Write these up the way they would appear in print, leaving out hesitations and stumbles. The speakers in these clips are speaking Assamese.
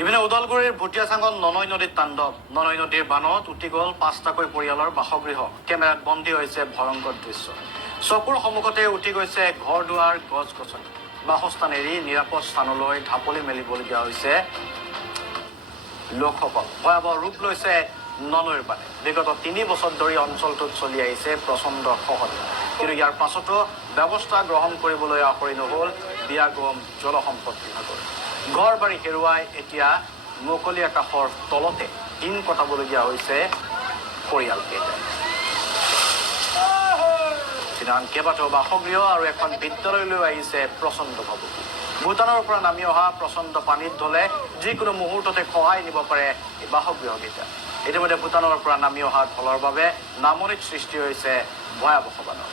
ইপিনে ওদালগুৰিৰ ভুটিয়াচাঙত ননৈ নদীত তাণ্ডৱ। ননৈ নদীৰ বানত উটি গ'ল 5টাকৈ পৰিয়ালৰ বাসগৃহ। কেমেৰাত বন্দী হৈছে ভয়ংকৰ দৃশ্য। চকুৰ সন্মুখতে উটি গৈছে ঘৰ দুৱাৰ, গছ গছনি। বাসস্থান এৰি নিৰাপদ স্থানলৈ ঢাপলি মেলিবলগীয়া হৈছে লোকসকল। ভয়াৱহ ৰূপ লৈছে ননৈৰ পানী। বিগত 3 বছৰ ধৰি অঞ্চলটোত চলি আহিছে প্ৰচণ্ড খহনী। কিন্তু ইয়াৰ পাছতো ব্যৱস্থা গ্ৰহণ কৰিবলৈ আখৰি নহ'ল বিয়াগম জলসম্পদ বিভাগৰ। ঘৰ বাৰী হেৰুৱাই এতিয়া মুকলি আকাশৰ তলতে দিন কটাবলগীয়া হৈছে পৰিয়ালকেইটাই। আন কেইবাটাও বাসগৃহ আৰু এখন বিদ্যালয়লৈ আহিছে প্ৰচণ্ড ভাবুকি। ভূটানৰ পৰা নামি অহা প্ৰচণ্ড পানীত ধলে যিকোনো মুহূৰ্ততে খহাই নিব পাৰে এই বাসগৃহকেইটা। ইতিমধ্যে ভূটানৰ পৰা নামি অহা ঢলৰ বাবে নামনিত সৃষ্টি হৈছে ভয়াৱহ বানৰ।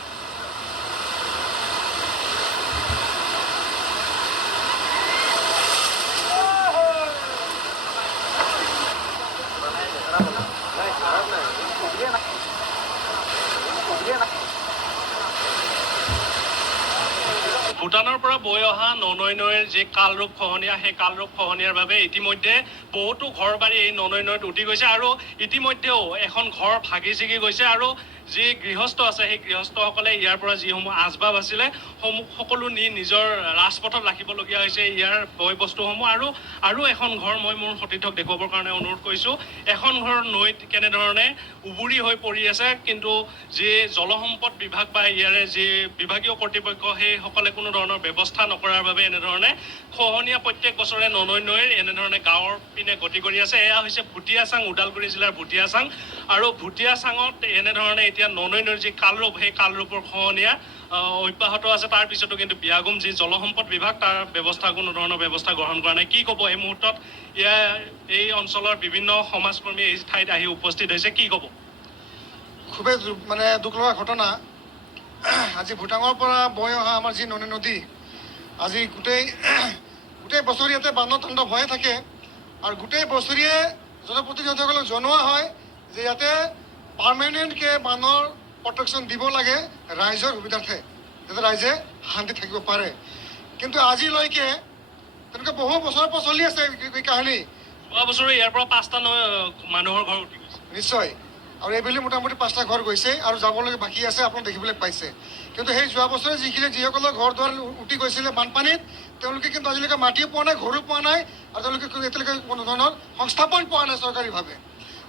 ভূটানৰ পৰা বৈ অহা ননৈ নৈৰ যি কালৰূপ খহনীয়া, সেই কালৰূপ খহনীয়াৰ বাবে ইতিমধ্যে বহুতো ঘৰ বাৰী এই ননৈ নৈত উটি গৈছে আৰু ইতিমধ্যেও এখন ঘৰ ভাগি ছিগি গৈছে আৰু যি গৃহস্থ আছে সেই গৃহস্থসকলে ইয়াৰ পৰা যিসমূহ আচবাব আছিলে সকলো নি নিজৰ ৰাজপথত ৰাখিবলগীয়া হৈছে ইয়াৰ বয় বস্তুসমূহ। আৰু এখন ঘৰ মই মোৰ সতীৰ্থক দেখুৱাবৰ কাৰণে অনুৰোধ কৰিছোঁ। এখন ঘৰ নৈত কেনেধৰণে উবুৰি হৈ পৰি আছে, কিন্তু যি জলসম্পদ বিভাগ বা ইয়াৰে যি বিভাগীয় কৰ্তৃপক্ষ সেইসকলে কোনো ধৰণৰ ব্যৱস্থা নকৰাৰ বাবে এনেধৰণে খহনীয়া প্ৰত্যেক বছৰে ননৈ নৈৰ এনেধৰণে গাঁৱৰ পিনে গতি কৰি আছে। এয়া হৈছে ভুটিয়াচাং, ওদালগুৰি জিলাৰ ভুটিয়াচাং। আৰু ভুটিয়াচাঙত এনেধৰণে এতিয়া ননৈ নৈৰ যি কালৰূপ, সেই কালৰূপৰ খহনীয়া অব্যাহত আছে। তাৰ পিছতো কিন্তু বিয়াগম যি জলসম্পদ বিভাগ তাৰ কোনো ধৰণৰ ব্যৱস্থা গ্ৰহণ কৰা নাই। কি ক'ব এই মুহূৰ্তত এই অঞ্চলৰ বিভিন্ন সমাজকৰ্মী এই ঠাইত আহি উপস্থিত হৈছে, কি ক'ব? খুবেই দুখ লগা ঘটনা। আজি ভূটানৰ পৰা বৈ অহা আমাৰ যি ননৈ নদী, আজি গোটেই বছৰ ইয়াতে বানৰ তাণ্ডৱ হৈয়ে থাকে। আৰু গোটেই বছৰীয়ে জনপ্ৰতিনিধিসকলক জনোৱা হয় যে ইয়াতে পাৰ্মানেণ্টকৈ বানৰ প্ৰটেকশ্যন দিব লাগে ৰাইজৰ সুবিধাৰ্থে, যাতে ৰাইজে শান্তি থাকিব পাৰে। কিন্তু আজিলৈকে তেনেকৈ বহু বছৰৰ পৰা চলি আছে এই কাহিনী। যোৱা বছৰে ইয়াৰ পৰা 5টা মানুহৰ ঘৰ উঠি গৈছে। নিশ্চয়। আৰু এইবেলি মোটামুটি 5টা ঘৰ গৈছে আৰু যাবলৈকে বাকী আছে, আপোনালোকে দেখিবলৈ পাইছে। কিন্তু সেই যোৱা বছৰে যিসকলৰ ঘৰ দুৱাৰ উটি গৈছিলে বানপানীত, তেওঁলোকে কিন্তু আজিলৈকে মাটিও পোৱা নাই, ঘৰো পোৱা নাই, আৰু তেওঁলোকে এতিয়ালৈকে কোনো ধৰণৰ সংস্থাপন পোৱা নাই চৰকাৰীভাৱে।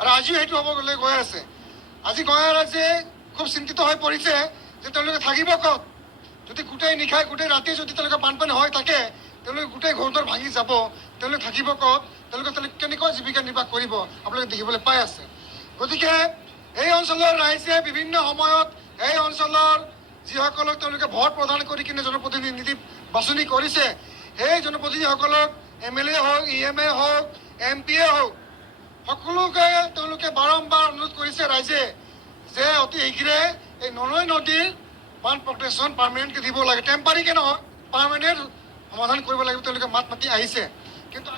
আৰু আজিও সেইটো হ'বলৈ গৈ আছে। আজি গঞা ৰাইজে খুব চিন্তিত হৈ পৰিছে যে তেওঁলোকে থাকিব ক'ত? যদি গোটেই নিশাই গোটেই ৰাতি যদি তেওঁলোকে বানপানী হৈ থাকে, তেওঁলোকে গোটেই ঘৰ দুৱাৰ ভাঙি যাব, তেওঁলোকে থাকিব ক'ত? তেওঁলোকে কেনেকৈ জীৱিকা নিৰ্বাহ কৰিব? আপোনালোকে দেখিবলৈ পাই আছে। গতিকে এই অঞ্চলৰ ৰাইজে বিভিন্ন সময়ত এই অঞ্চলৰ যিসকলক তেওঁলোকে ভোট প্ৰদান কৰি কিনে জনপ্ৰতিনিধি বাছনি কৰিছে, সেই জনপ্ৰতিনিধিসকলক MLA হওক, EMA হওক, MP হওক, সকলোকে তেওঁলোকে বাৰম্বাৰ অনুৰোধ কৰিছে ৰাইজে যে অতি শীঘ্ৰে এই ননৈ নদীৰ বান প্ৰটেকশ্যন পাৰ্মানেণ্টকৈ দিব লাগে। টেম্পাৰীকৈ নহয়, পাৰ্মানেণ্ট সমাধান কৰিব লাগিব। তেওঁলোকে মাত মাতি আহিছে। কিন্তু